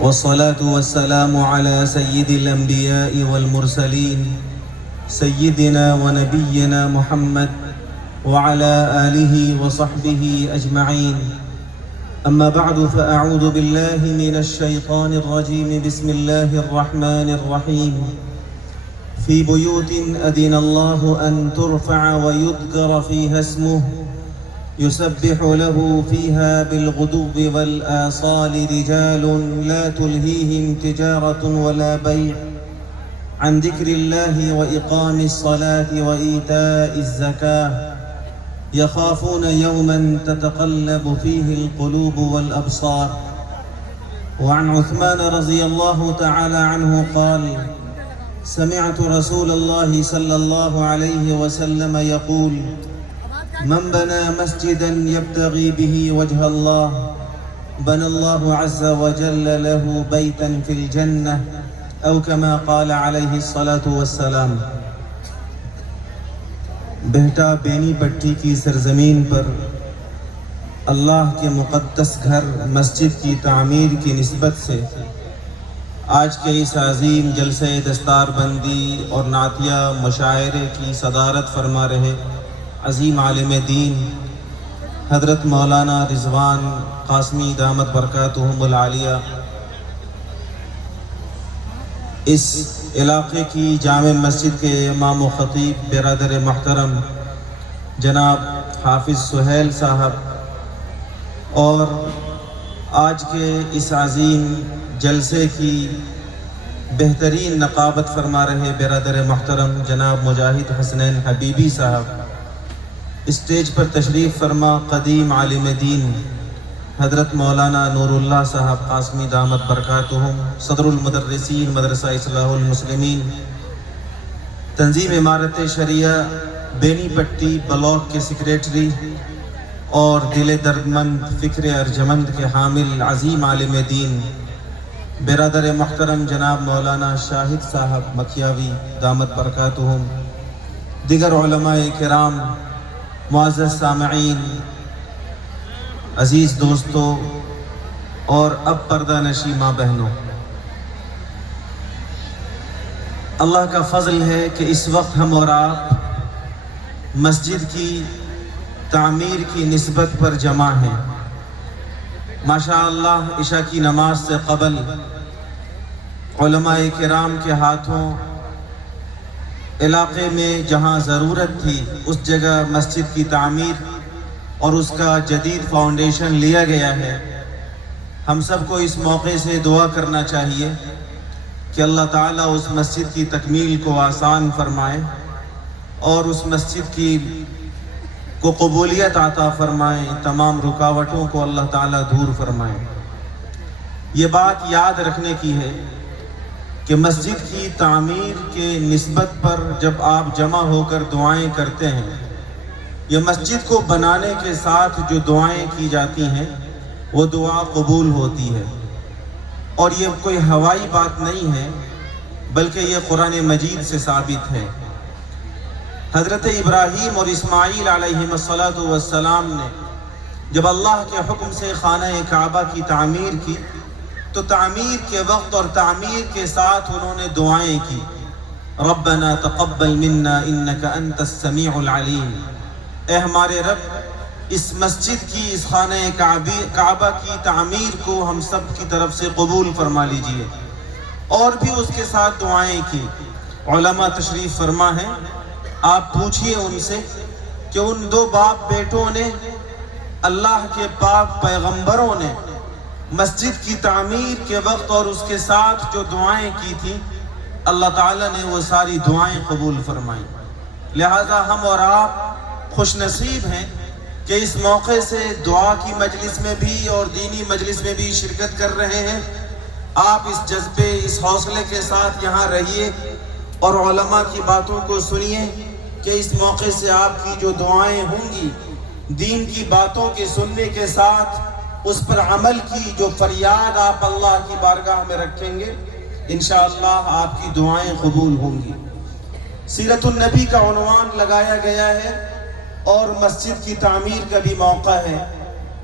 والصلاة والسلام على سيد الأنبياء والمرسلين سيدنا ونبينا محمد وعلى آله وصحبه أجمعين. أما بعد فأعوذ بالله من الشيطان الرجيم. بسم الله الرحمن الرحيم. في بيوت أذن الله أن ترفع ويذكر فيها اسمه يسبح له فيها بالغدو والآصال رجال لا تلهيهم تجارة ولا بيع عن ذكر الله وإقام الصلاة وإيتاء الزكاة يخافون يوما تتقلب فيه القلوب والأبصار. وعن عثمان رضي الله تعالى عنه قال: سمعت رسول الله صلى الله عليه وسلم يقول: من بنى مسجدا يبتغي به وجه الله بنى الله عز وجل له بيتا في الجنة أو كما قال عليه الصلاة والسلام. بہٹا بینی پٹی کی سرزمین پر اللہ کے مقدس گھر مسجد کی تعمیر کی نسبت سے آج کے اس عظیم جلسے دستار بندی اور نعتیہ مشاعرے کی صدارت فرما رہے عظیم عالم دین حضرت مولانا رضوان قاسمی دامت برکاتہم العالیہ، اس علاقے کی جامع مسجد کے امام و خطیب برادر محترم جناب حافظ سہیل صاحب، اور آج کے اس عظیم جلسے کی بہترین نقابت فرما رہے برادر محترم جناب مجاہد حسنین حبیبی صاحب، اسٹیج پر تشریف فرما قدیم عالم دین حضرت مولانا نور اللہ صاحب قاسمی دامت برکاتہم، صدر المدرسین مدرسہ اصلاح المسلمین، تنظیم امارت شریعہ بینی پٹی بلاک کے سیکریٹری اور دل دردمند فکر ارجمند کے حامل عظیم عالم دین برادر محترم جناب مولانا شاہد صاحب مکھیاوی دامت برکاتہم، دیگر علماء کرام، معزز سامعین، عزیز دوستوں اور اب پردہ نشی ماں بہنوں، اللہ کا فضل ہے کہ اس وقت ہم اور آپ مسجد کی تعمیر کی نسبت پر جمع ہیں۔ ماشاء اللہ عشاء کی نماز سے قبل علماء کرام کے ہاتھوں علاقے میں جہاں ضرورت تھی اس جگہ مسجد کی تعمیر اور اس کا جدید فاؤنڈیشن لیا گیا ہے۔ ہم سب کو اس موقع سے دعا کرنا چاہیے کہ اللہ تعالیٰ اس مسجد کی تکمیل کو آسان فرمائے اور اس مسجد کو قبولیت عطا فرمائے، تمام رکاوٹوں کو اللہ تعالیٰ دور فرمائے۔ یہ بات یاد رکھنے کی ہے کہ مسجد کی تعمیر کے نسبت پر جب آپ جمع ہو کر دعائیں کرتے ہیں، یہ مسجد کو بنانے کے ساتھ جو دعائیں کی جاتی ہیں وہ دعا قبول ہوتی ہے، اور یہ کوئی ہوائی بات نہیں ہے بلکہ یہ قرآن مجید سے ثابت ہے۔ حضرت ابراہیم اور اسماعیل علیہم السلام نے جب اللہ کے حکم سے خانہ کعبہ کی تعمیر کی تو تعمیر کے وقت اور تعمیر کے ساتھ انہوں نے دعائیں کی، ربنا تقبل منا انک انت السمیع العلیم، اے ہمارے رب اس مسجد کی، اس خانہ کعبہ کی تعمیر کو ہم سب کی طرف سے قبول فرما لیجئے۔ اور بھی اس کے ساتھ دعائیں کی۔ علماء تشریف فرما ہیں، آپ پوچھئے ان سے کہ ان دو باپ بیٹوں نے، اللہ کے پاک پیغمبروں نے مسجد کی تعمیر کے وقت اور اس کے ساتھ جو دعائیں کی تھیں، اللہ تعالیٰ نے وہ ساری دعائیں قبول فرمائیں۔ لہذا ہم اور آپ خوش نصیب ہیں کہ اس موقع سے دعا کی مجلس میں بھی اور دینی مجلس میں بھی شرکت کر رہے ہیں۔ آپ اس جذبے، اس حوصلے کے ساتھ یہاں رہیے اور علماء کی باتوں کو سنیے کہ اس موقع سے آپ کی جو دعائیں ہوں گی، دین کی باتوں کے سننے کے ساتھ اس پر عمل کی جو فریاد آپ اللہ کی بارگاہ میں رکھیں گے، انشاءاللہ آپ کی دعائیں قبول ہوں گی۔ سیرت النبی کا عنوان لگایا گیا ہے اور مسجد کی تعمیر کا بھی موقع ہے۔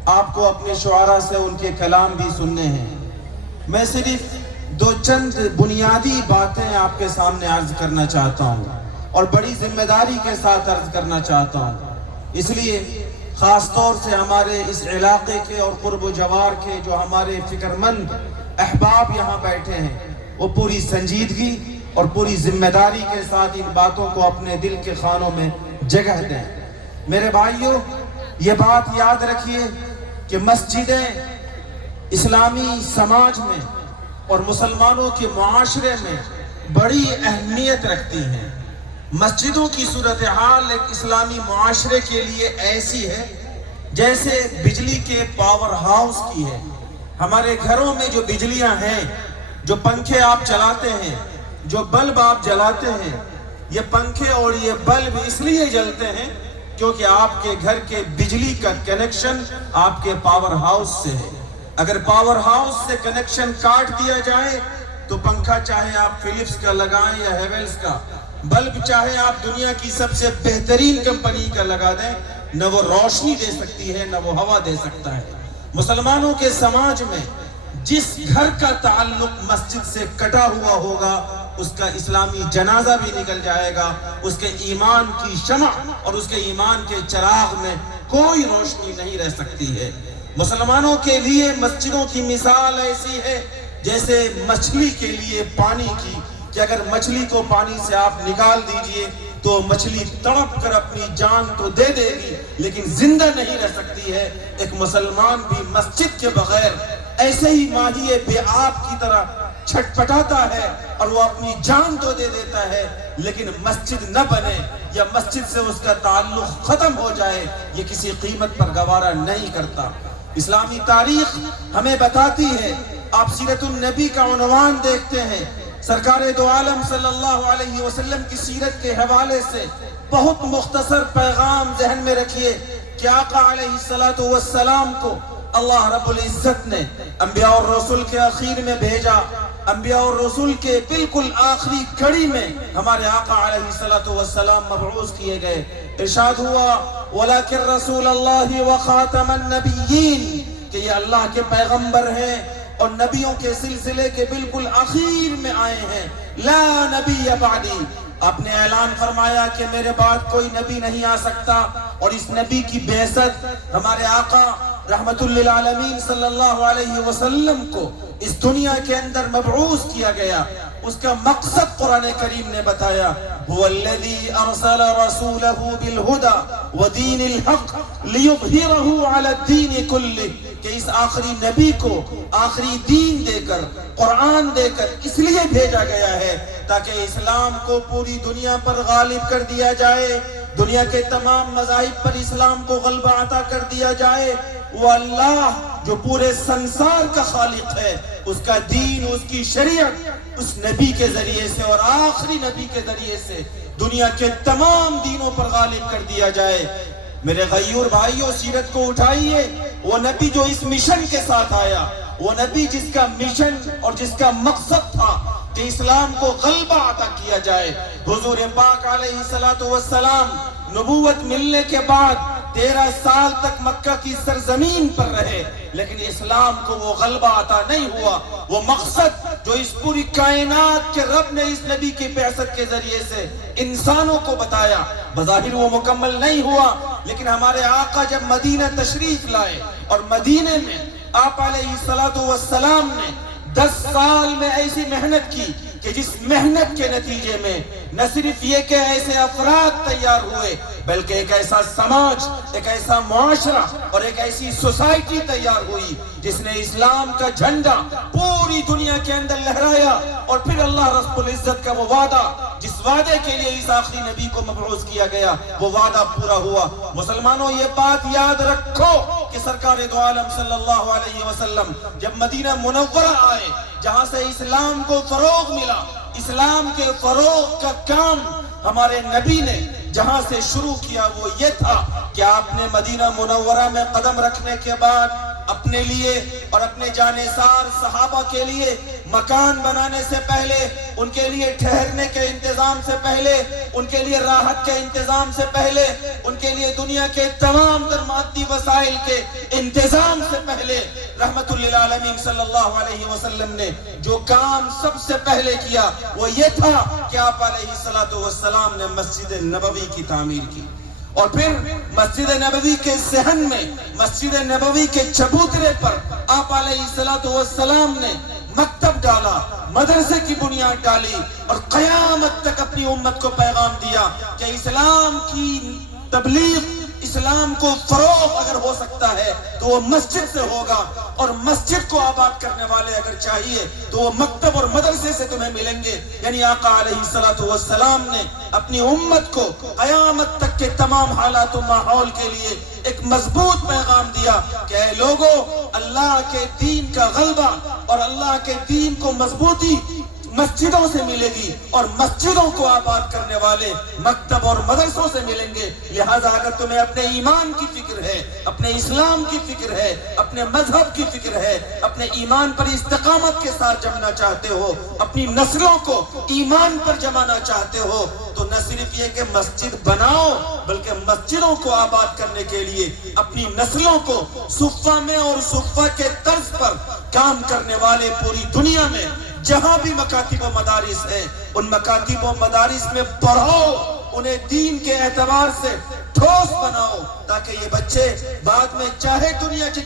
آپ کو اپنے شعراء سے ان کے کلام بھی سننے ہیں۔ میں صرف دو چند بنیادی باتیں آپ کے سامنے عرض کرنا چاہتا ہوں اور بڑی ذمہ داری کے ساتھ عرض کرنا چاہتا ہوں، اس لیے خاص طور سے ہمارے اس علاقے کے اور قرب و جوار کے جو ہمارے فکر مند احباب یہاں بیٹھے ہیں وہ پوری سنجیدگی اور پوری ذمہ داری کے ساتھ ان باتوں کو اپنے دل کے خانوں میں جگہ دیں۔ میرے بھائیوں، یہ بات یاد رکھیے کہ مسجدیں اسلامی سماج میں اور مسلمانوں کے معاشرے میں بڑی اہمیت رکھتی ہیں۔ مسجدوں کی صورتحال ایک اسلامی معاشرے کے لیے ایسی ہے جیسے بجلی کے پاور ہاؤس کی ہے۔ ہمارے گھروں میں جو بجلیاں ہیں، جو پنکھے آپ چلاتے ہیں، جو بلب آپ جلاتے ہیں، یہ پنکھے اور یہ بلب اس لیے جلتے ہیں کیونکہ آپ کے گھر کے بجلی کا کنیکشن آپ کے پاور ہاؤس سے ہے۔ اگر پاور ہاؤس سے کنیکشن کاٹ دیا جائے تو پنکھا چاہے آپ فلپس کا لگائیں یا ہیولز کا، بلب چاہے آپ دنیا کی سب سے بہترین کمپنی کا لگا دیں، نہ وہ روشنی دے سکتی ہے نہ وہ ہوا دے سکتا ہے۔ مسلمانوں کے سماج میں جس گھر کا تعلق مسجد سے کٹا ہوا ہوگا اس کا اسلامی جنازہ بھی نکل جائے گا، اس کے ایمان کی شمع اور اس کے ایمان کے چراغ میں کوئی روشنی نہیں رہ سکتی ہے۔ مسلمانوں کے لیے مسجدوں کی مثال ایسی ہے جیسے مچھلی کے لیے پانی کی، کہ اگر مچھلی کو پانی سے آپ نکال دیجئے تو مچھلی تڑپ کر اپنی جان تو دے دے گی لیکن زندہ نہیں رہ سکتی ہے۔ ایک مسلمان بھی مسجد کے بغیر ایسے ہی ماہی بے آب کی طرح چھٹپٹاتا ہے اور وہ اپنی جان تو دے دیتا ہے لیکن مسجد نہ بنے یا مسجد سے اس کا تعلق ختم ہو جائے یہ کسی قیمت پر گوارا نہیں کرتا۔ اسلامی تاریخ ہمیں بتاتی ہے، آپ سیرت النبی کا عنوان دیکھتے ہیں، سرکار دو عالم صلی اللہ علیہ وسلم کی سیرت کے حوالے سے بہت مختصر پیغام ذہن میں رکھیے کہ آقا علیہ السلام کو اللہ رب العزت نے انبیاء اور رسول کے اخیر میں بھیجا، انبیاء اور رسول کے بالکل آخری کڑی میں ہمارے آقا علیہ السلام مبعوث کیے گئے۔ ارشاد ہوا وَلَكِنْ رَسُولَ اللَّهِ وَخَاتَمَ النَّبِيِّينَ، کہ یہ اللہ کے پیغمبر ہیں اور نبیوں کے سلسلے کے بالکل آخر میں آئے ہیں۔ لا نبی بعدی، آپ نے اعلان فرمایا کہ میرے بعد کوئی نبی نہیں آ سکتا، اور اس نبی کی بعثت ہمارے آقا رحمت للعالمین صلی اللہ علیہ وسلم کو اس دنیا کے اندر مبعوث کیا گیا۔ اس کا مقصد قرآن کریم نے بتایا، هو الذي ارسل رسوله بالهدى ودين الحق ليظهره على الدين كله، کہ اس آخری نبی کو آخری دین دے کر، قرآن دے کر اس لیے بھیجا گیا ہے تاکہ اسلام کو پوری دنیا پر غالب کر دیا جائے، دنیا کے تمام مذاہب پر اسلام کو غلبہ عطا کر دیا جائے۔ وہ اللہ جو پورے سنسار کا خالق ہے، اس کا دین، اس کی شریعت اس نبی کے ذریعے سے اور آخری نبی کے ذریعے سے دنیا کے تمام دینوں پر غالب کر دیا جائے۔ میرے غیور بھائیوں، سیرت کو اٹھائیے، وہ نبی جو اس مشن کے ساتھ آیا، وہ نبی جس کا مشن اور جس کا مقصد تھا کہ اسلام کو غلبہ عطا کیا جائے۔ حضور پاک علیہ السلام نبوت ملنے کے بعد 13 سال تک مکہ کی سرزمین پر رہے لیکن اسلام کو وہ غلبہ عطا نہیں ہوا۔ وہ مقصد جو اس پوری کائنات کے رب نے اس نبی کی بعثت کے ذریعے سے انسانوں کو بتایا، بظاہر وہ مکمل نہیں ہوا، لیکن ہمارے آقا جب مدینہ تشریف لائے اور مدینے میں آپ علیہ السلام نے 10 سال میں ایسی محنت کی کہ جس محنت کے نتیجے میں نہ صرف یہ کہ ایسے افراد تیار ہوئے بلکہ ایک ایسا سماج، ایک ایسا معاشرہ اور ایک ایسی سوسائٹی تیار ہوئی جس نے اسلام کا جھنڈا پوری دنیا کے اندر لہرایا، اور پھر اللہ رب العزت کا وہ وعدہ جس وعدے کے لیے اس آخری نبی کو مبعوث کیا گیا وہ وعدہ پورا ہوا۔ مسلمانوں، یہ بات یاد رکھو کہ سرکار دو عالم صلی اللہ علیہ وسلم جب مدینہ منورہ آئے جہاں سے اسلام کو فروغ ملا، اسلام کے فروغ کا کام ہمارے نبی نے جہاں سے شروع کیا وہ یہ تھا کہ آپ نے مدینہ منورہ میں قدم رکھنے کے بعد اپنے لیے اور اپنے جانثار صحابہ کے لیے مکان بنانے سے پہلے، ان کے لیے ٹھہرنے کے انتظام سے پہلے، ان کے لیے راحت کے انتظام سے پہلے، ان کے لیے دنیا کے تمام تر مادی وسائل کے انتظام سے پہلے رحمت للعالمین صلی اللہ علیہ وسلم نے جو کام سب سے پہلے کیا وہ یہ تھا کہ آپ علیہ السلام نے مسجد نبوی کی تعمیر کی، اور پھر مسجد نبوی کے صحن میں، مسجد نبوی کے چبوترے پر آپ علیہ السلام نے مکتب ڈالا، مدرسے کی بنیاد ڈالی، اور قیامت تک اپنی امت کو پیغام دیا کہ اسلام کی تبلیغ، اسلام کو فروغ اگر ہو سکتا ہے تو وہ مسجد سے ہوگا، اور مسجد کو آباد کرنے والے اگر چاہیے تو وہ مکتب اور مدرسے سے تمہیں ملیں گے۔ یعنی آقا علیہ السلام نے اپنی امت کو قیامت تک کے تمام حالات و ماحول کے لیے ایک مضبوط پیغام دیا کہ اے لوگو، اللہ کے دین کا غلبہ اور اللہ کے دین کو مضبوطی مسجدوں سے ملے گی، اور مسجدوں کو آباد کرنے والے مکتب اور مدرسوں سے ملیں گے۔ لہذا اگر تمہیں اپنے ایمان کی فکر ہے، اپنے اسلام کی فکر ہے، اپنے مذہب کی فکر ہے، اپنے ایمان پر استقامت کے ساتھ جمنا چاہتے ہو، اپنی نسلوں کو ایمان پر جمانا چاہتے ہو، تو نہ صرف یہ کہ مسجد بناؤ بلکہ مسجدوں کو آباد کرنے کے لیے اپنی نسلوں کو صفہ میں اور صفہ کے طرز پر کام کرنے والے پوری دنیا میں جہاں بھی مکاتب و مدارس ہیں ان مکاتب و مدارس میں پڑھاؤ، انہیں دین کے اعتبار سے ٹھوس بناؤ، تاکہ یہ بچے بعد میں چاہے دنیا کے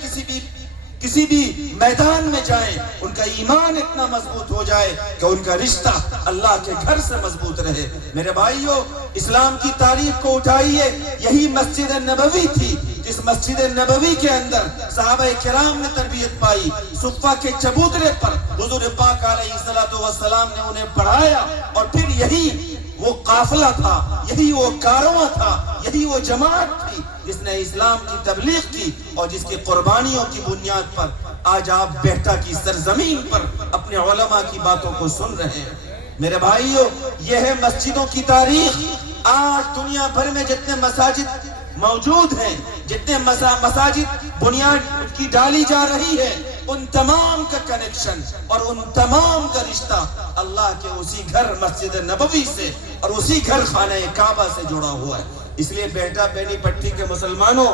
کسی بھی میدان میں جائیں ان کا ایمان اتنا مضبوط ہو جائے کہ ان کا رشتہ اللہ کے گھر سے مضبوط رہے۔ میرے بھائیو، اسلام کی تاریخ کو اٹھائیے، یہی مسجد نبوی تھی جس مسجد نبوی کے اندر صحابہ کرام نے تربیت پائی، صفہ کے چبوترے پر حضور پاک علیہ السلام نے انہیں پڑھایا، اور پھر یہی وہ قافلہ تھا، یہی وہ کارواں تھا، یہی وہ جماعت تھی جس نے اسلام کی تبلیغ کی، اور جس کی قربانیوں کی بنیاد پر آج آپ بیٹھا کی سرزمین پر اپنے علماء کی باتوں کو سن رہے ہیں۔ میرے بھائیو، یہ ہے مسجدوں کی تاریخ۔ آج دنیا بھر میں جتنے مساجد موجود ہیں، جتنے مساجد بنیاد کی ڈالی جا رہی ہے، ان تمام کا کنیکشن اور ان تمام کا رشتہ اللہ کے اسی گھر مسجد نبوی سے اور اسی گھر خانہ کعبہ سے جڑا ہوا ہے۔ اس لیے بیٹا بینی پٹی کے مسلمانوں،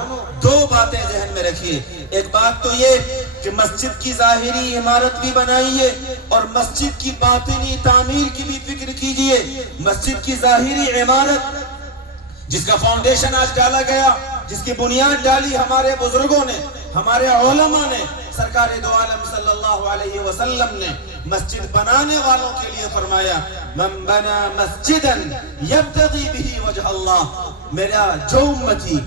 دو باتیں ذہن میں رکھیے۔ ایک بات تو یہ کہ مسجد کی ظاہری عمارت بھی بنائیے اور مسجد کی باطنی تعمیر کی بھی فکر کیجئے۔ مسجد کی ظاہری عمارت جس کا فاؤنڈیشن آج ڈالا گیا، جس کی بنیاد ڈالی ہمارے بزرگوں نے، ہمارے علماء نے، سرکار دو عالم صلی اللہ علیہ وسلم نے مسجد بنانے والوں کے لیے فرمایا، من بنا مسجدا یبتغی بہ وجہ اللہ۔ میرا جو امتی،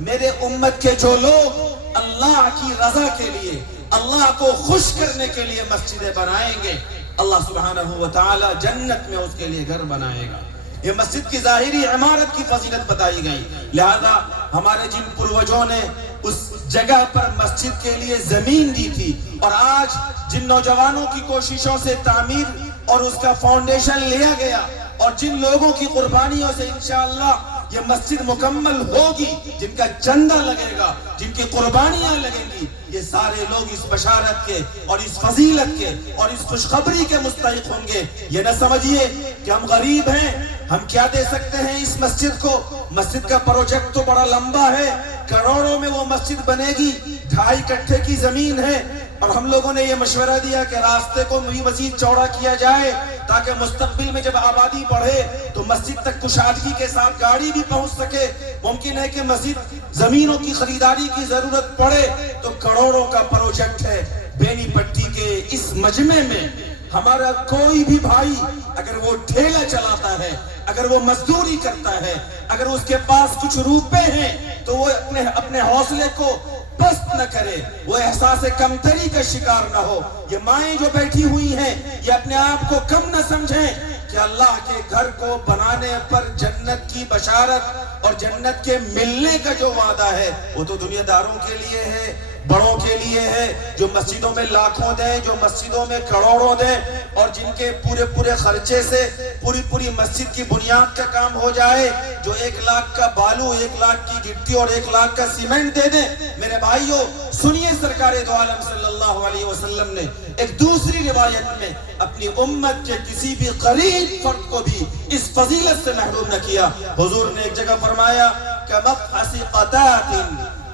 میرے امت کے جو لوگ اللہ کی رضا کے لیے، اللہ کو خوش کرنے کے لیے مسجدیں بنائیں گے، اللہ سبحانہ و تعالی جنت میں اس کے لیے گھر بنائے گا۔ یہ مسجد کی ظاہری عمارت کی فضیلت بتائی گئی۔ لہذا ہمارے جن پروجوں نے اس جگہ پر مسجد کے لیے زمین دی تھی، اور آج جن نوجوانوں کی کوششوں سے تعمیر اور اس کا فاؤنڈیشن لیا گیا، اور جن لوگوں کی قربانیوں سے انشاءاللہ یہ مسجد مکمل ہوگی، جن کا چندہ لگے گا، جن کی قربانیاں لگیں گی، یہ سارے لوگ اس بشارت کے اور اس فضیلت کے اور اس خوشخبری کے مستحق ہوں گے۔ یہ نہ سمجھیے کہ ہم غریب ہیں، ہم کیا دے سکتے ہیں اس مسجد کو۔ مسجد کا پروجیکٹ تو بڑا لمبا ہے، کروڑوں میں وہ مسجد بنے گی، 2.5 کٹھے کی زمین ہے، اور ہم لوگوں نے یہ مشورہ دیا کہ راستے کو بھی مزید چوڑا کیا جائے تاکہ مستقبل میں جب آبادی بڑھے تو مسجد تک کشادگی کے ساتھ گاڑی بھی پہنچ سکے۔ ممکن ہے کہ مزید زمینوں کی خریداری کی ضرورت پڑے، تو کروڑوں کا پروجیکٹ ہے۔ بینی پٹی کے اس مجمع میں ہمارا کوئی بھی بھائی اگر وہ ٹھیلا چلاتا ہے، اگر وہ مزدوری کرتا ہے، اگر اس کے پاس کچھ روپے ہیں، تو وہ اپنے حوصلے کو پست نہ کرے، وہ احساس کمتری کا شکار نہ ہو۔ یہ مائیں جو بیٹھی ہوئی ہیں، یہ اپنے آپ کو کم نہ سمجھیں کہ اللہ کے گھر کو بنانے پر جنت کی بشارت اور جنت کے ملنے کا جو وعدہ ہے وہ تو دنیا داروں کے لیے ہے، بڑوں کے لیے ہے جو مسجدوں میں لاکھوں دیں, جو مسجدوں میں کروڑوں دیں, اور جن کے پورے خرچے سے پوری مسجد کی بنیاد کا کام ہو جائے, جو 1 لاکھ کا بالو, 1 لاکھ کی گٹی اور 1 لاکھ کا سیمنٹ دے دیں. میرے بھائیوں سنیے, سرکار دو عالم صلی اللہ علیہ وسلم نے ایک دوسری روایت میں اپنی امت کے کسی بھی غریب فرد کو بھی اس فضیلت سے محروم نہ کیا. حضور نے ایک جگہ فرمایا کہ مفحص قطاط,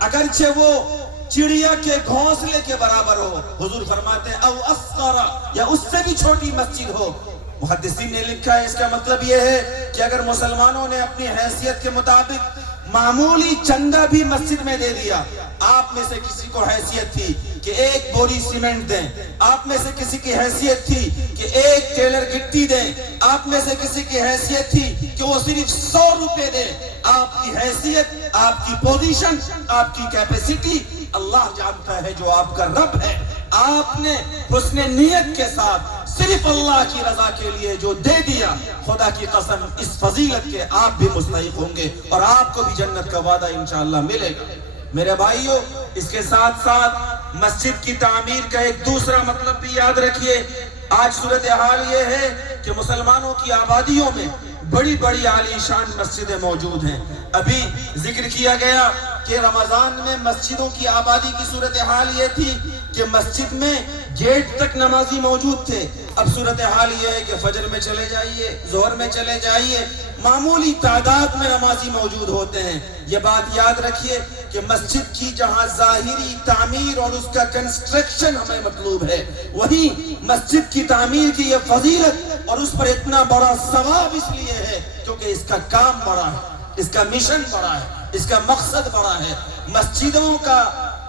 اگرچہ وہ چڑیا کے گھونسلے کے برابر ہو. حضور فرماتے ہیں او اصغر, یا اس سے بھی چھوٹی مسجد ہو. محدثین نے لکھا ہے اس کا مطلب یہ ہے کہ اگر مسلمانوں نے اپنی حیثیت کے مطابق معمولی چندہ بھی مسجد میں دے دیا, آپ میں سے کسی کو حیثیت تھی کہ 1 بوری سیمنٹ دیں, آپ میں سے کسی کی حیثیت تھی کہ 1 ٹیلر گٹی دیں, آپ میں سے کسی کی حیثیت تھی کہ وہ صرف 100 روپے دیں, آپ کی حیثیت, آپ کی پوزیشن, آپ کی کیپیسٹی اللہ جانتا ہے جو آپ کا رب ہے. آپ نے حسن نیت کے ساتھ صرف اللہ کی رضا کے لیے جو دے دیا, خدا کی قسم اس فضیلت کے آپ بھی مستحق ہوں گے اور آپ کو بھی جنت کا وعدہ انشاءاللہ ملے گا. میرے بھائیوں اس کے ساتھ ساتھ مسجد کی تعمیر کا ایک دوسرا مطلب بھی یاد رکھیے. آج صورتحال یہ ہے کہ مسلمانوں کی آبادیوں میں بڑی عالی شان مسجدیں موجود ہیں. ابھی ذکر کیا گیا کہ رمضان میں مسجدوں کی آبادی کی صورتحال یہ تھی کہ مسجد میں گیٹ تک نمازی موجود تھے. اب صورتحال یہ ہے کہ فجر میں چلے جائیے, ظہر میں چلے جائیے, معمولی تعداد میں نمازی موجود ہوتے ہیں. یہ بات یاد رکھیے کہ مسجد کی جہاں ظاہری تعمیر اور اس کا کنسٹرکشن ہمیں مطلوب ہے, وہیں مسجد کی تعمیر کی یہ فضیلت اور اس پر اتنا بڑا ثواب اس لیے ہے کیونکہ اس کا کام بڑا ہے, اس کا مشن بڑا ہے, اس کا مقصد بڑا ہے.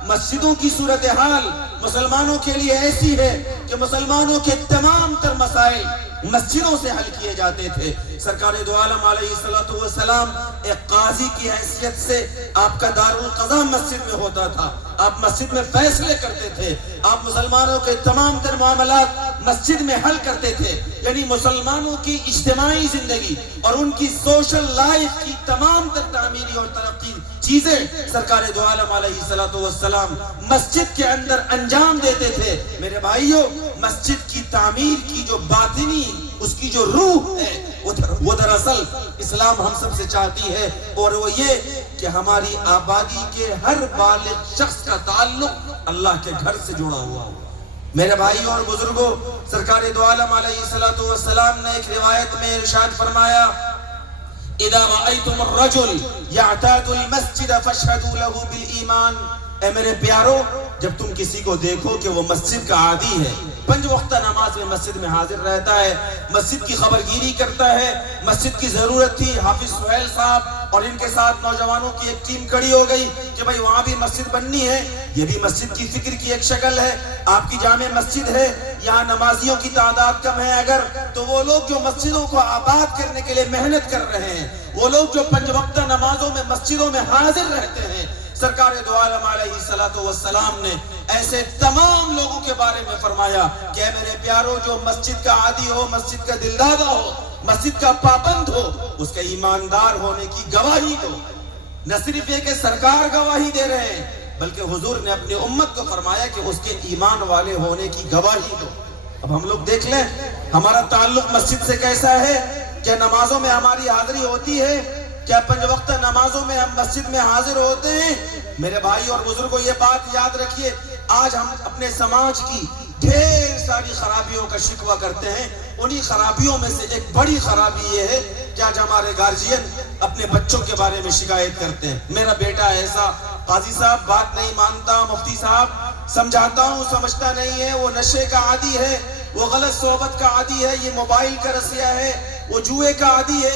مسجدوں کی صورتحال مسلمانوں کے لیے ایسی ہے کہ مسلمانوں کے تمام تر مسائل مسجدوں سے حل کیے جاتے تھے. سرکار دو عالم علیہ السلام ایک قاضی کی حیثیت سے آپ کا دارالقضاء مسجد میں ہوتا تھا, آپ مسجد میں فیصلے کرتے تھے, آپ مسلمانوں کے تمام تر معاملات مسجد میں حل کرتے تھے. یعنی مسلمانوں کی اجتماعی زندگی اور ان کی سوشل لائف کی تمام تر تعمیری اور ترقی چیزیں سرکار دو عالم علیہ السلام مسجد کے اندر انجام دیتے تھے. میرے بھائیوں مسجد کی تعمیر کی جو باطنی, اس کی جو روح ہے وہ دراصل اسلام ہم سب سے چاہتی ہے, اور وہ یہ کہ ہماری آبادی کے ہر بالغ شخص کا تعلق اللہ کے گھر سے جڑا ہوا ہو. میرے بھائیوں اور بزرگوں سرکار دو عالم علیہ السلام نے ایک روایت میں ارشاد فرمایا اذا رأيتم الرجل يعتاد المسجد فاشهدوا له بالایمان. اے میرے پیارو جب تم کسی کو دیکھو کہ وہ مسجد کا عادی ہے, 5 وقتہ نماز میں مسجد میں حاضر رہتا ہے, مسجد کی خبرگیری کرتا ہے, مسجد کی ضرورت تھی, حافظ سہیل صاحب اور ان کے ساتھ نوجوانوں کی ایک ٹیم کھڑی ہو گئی کہ بھائی وہاں بھی مسجد بننی ہے, یہ بھی مسجد کی فکر کی ایک شکل ہے. آپ کی جامع مسجد ہے, یہاں نمازیوں کی تعداد کم ہے اگر, تو وہ لوگ جو مسجدوں کو آباد کرنے کے لیے محنت کر رہے ہیں, وہ لوگ جو 5 وقتہ نمازوں میں مسجدوں میں حاضر رہتے ہیں, سرکار دو عالم علیہ السلام نے ایسے تمام لوگوں کے بارے میں فرمایا کہ اے میرے پیارو جو مسجد کا عادی ہو, مسجد کا دلدادہ ہو, مسجد کا پابند ہو, اس کے ایماندار ہونے کی گواہی دو. نہ صرف یہ کہ سرکار گواہی دے رہے ہیں بلکہ حضور نے اپنی امت کو فرمایا کہ اس کے ایمان والے ہونے کی گواہی دو. اب ہم لوگ دیکھ لیں ہمارا تعلق مسجد سے کیسا ہے. کیا نمازوں میں ہماری حاضری ہوتی ہے؟ کیا 5 وقتہ نمازوں میں ہم مسجد میں حاضر ہوتے ہیں؟ میرے بھائی اور بزرگوں یہ بات یاد رکھیے, آج ہم اپنے سماج کی ڈھیر ساری خرابیوں کا شکوہ کرتے ہیں. انہی خرابیوں میں سے ایک بڑی خرابی یہ ہے کہ آج ہمارے گارجین اپنے بچوں کے بارے میں شکایت کرتے ہیں, میرا بیٹا ایسا, قاضی صاحب بات نہیں مانتا, مفتی صاحب سمجھاتا ہوں سمجھتا نہیں ہے, وہ نشے کا عادی ہے, وہ غلط صحبت کا عادی ہے, یہ موبائل کا رسیا ہے, وہ جوئے کا عادی ہے.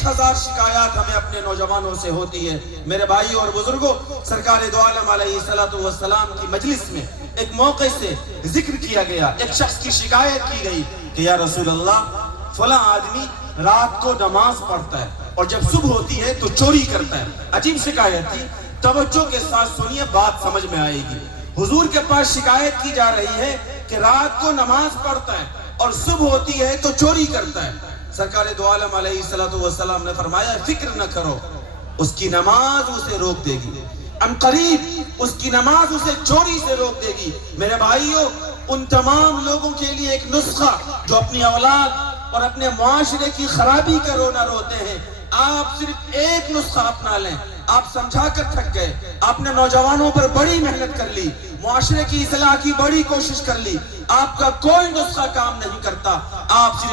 1000 شکایات ہمیں اپنے نوجوانوں سے ہوتی ہے. میرے بھائی اور بزرگوں سرکار دو عالم علیہ السلام کی مجلس میں ایک موقع سے ذکر کیا گیا, ایک شخص کی شکایت کی گئی کہ یا رسول اللہ فلاں آدمی رات کو نماز پڑھتا ہے اور جب صبح ہوتی ہے تو چوری کرتا ہے. عجیب شکایت تھی, توجہ کے ساتھ سنیے بات سمجھ میں آئے گی. حضور کے پاس شکایت کی جا رہی ہے کہ رات کو نماز پڑھتا ہے اور صبح ہوتی ہے تو چوری کرتا ہے. سرکار دو عالم علیہ السلام نے فرمایا فکر نہ کرو, اس کی نماز اسے روک دے گی. ان قریب اس کی نماز اسے چوری سے روک دے گی۔ میرے بھائیوں، ان تمام لوگوں کے لیے ایک نسخہ جو اپنی اولاد اور اپنے معاشرے کی خرابی کا رونا روتے ہیں، آپ صرف ایک نسخہ اپنا لیں۔ آپ سمجھا کر تھک گئے، آپ نے نوجوانوں پر بڑی محنت کر لی، معاشرے کی اصلاح کی بڑی کوشش کر لی، آپ کا کوئی نسخہ کام نہیں کرتا۔ آپ صرف